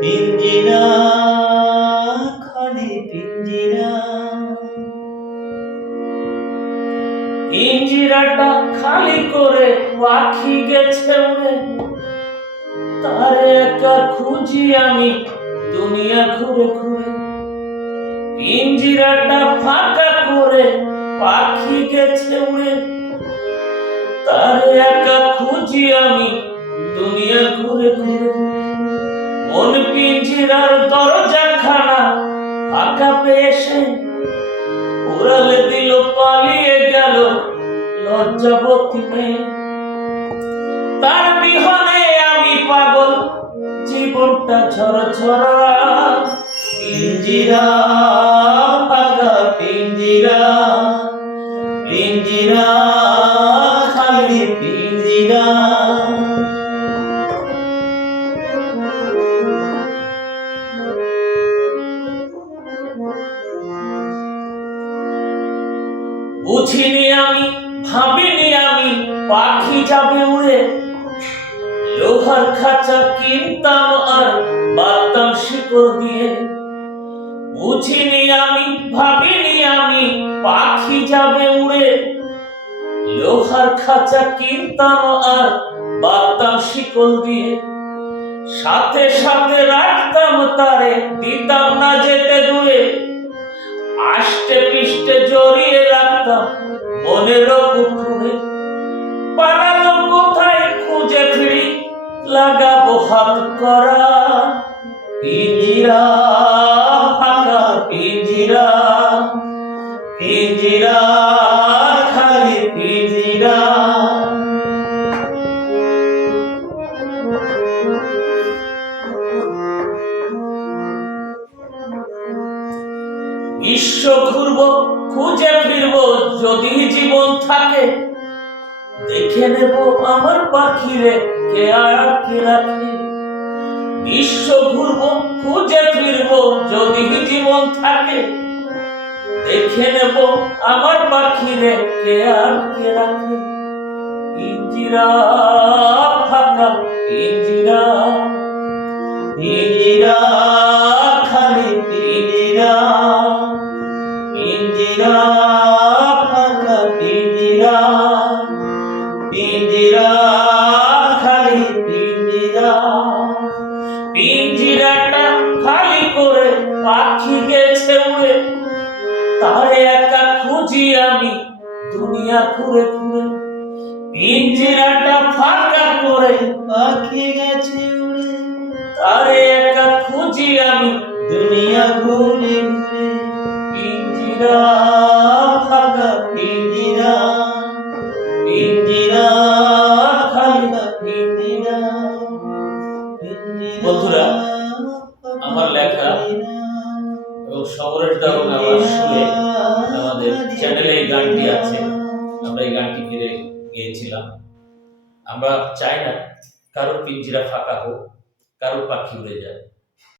পিঞ্জিরা, খালি পিঞ্জিরা। পিঞ্জিরাটা খালি করে পাখি গেছে উড়ে, তারে একা খুঁজি আমি দুনিয়া ঘুরে ঘুরে। পিঞ্জিরাটা ফাঁকা করে পাখি গেছে উড়ে, তারে একা খুঁজি আমি দুনিয়া ঘুরে ঘুরে। মন পিঞ্জিরার দরজা খানা ফাঁকা পেয়ে সে উড়ালে দিল, পালিয়ে গেল লজ্জাবতী মেয়ে। তার বিহনে আমি পাগল, জীবনটা ঝরঝরা। পিঞ্জিরা, ফাঁকা পিঞ্জিরা, পিঞ্জিরা, খালি পিঞ্জিরা। বুঝিনি আমি, ভাবিনি আমি পাখি যাবে উড়ে। লোহার খাঁচা কিনতাম আর বাঁধতাম শিকড় দিয়ে। বুঝিনি আমি, ভাবিনি আমি পাখি যাবে উড়ে। লোহার খাঁচা কিনতাম আর বাঁধতাম শিকল দিয়ে। সাথে সাথে রাখতাম তারে, দিতাম না যেতে দূরে। আষ্টে পিষ্টে জড়িয়ে রাখতাম মনের পুকুরে। পালালো কোথায় খুঁজে ফিরি, লাগাবো হাত করা। পিঞ্জিরা, ফাঁকা পিঞ্জিরা, পিঞ্জিরা, খালি পিঞ্জিরা। বিশ্ব ঘুরবো, খুঁজে ফিরবো, যদি জীবন থাকে। দেখে নেব আমার পাখিরে কে আটকে রাখে। বিশ্ব ঘুরবো, খুঁজে ফিরবো, যদি জীবন থাকে। দেখে নেব আমার পাখিরে কে আটকে রাখে। পিঞ্জিরা, ফাঁকা পিঞ্জিরা, পিঞ্জিরা, খালি পিঞ্জিরা, পিঞ্জিরা, ফাঁকা পিঞ্জিরা, পিঞ্জিরা, খালি পিঞ্জিরা। পিঞ্জিরাটা খালি করে পাখি গেছে উড়ে, তারে একা খুঁজি আমি দুনিয়া ঘুরে ঘুরে। পিঞ্জিরাটা ফাঁকা করে পাখি গেছে উড়ে, তারে একা খুঁজি আমি দুনিয়া ঘুরে ঘুরে। পিঞ্জিরা, ফাঁকা পিঞ্জিরা, পিঞ্জিরা, খালি পিঞ্জিরা। বন্ধুরা, আমার লেখা এবং শহরের দারুণ আমার সুরে আমাদের চ্যানেলে এই গানটি আছে। আমরা এই গানটি ফিরে গিয়েছিলাম। আমরা চাই না কারোর পিঞ্জিরা ফাঁকা হোক, কারোর পাখি উড়ে যায়।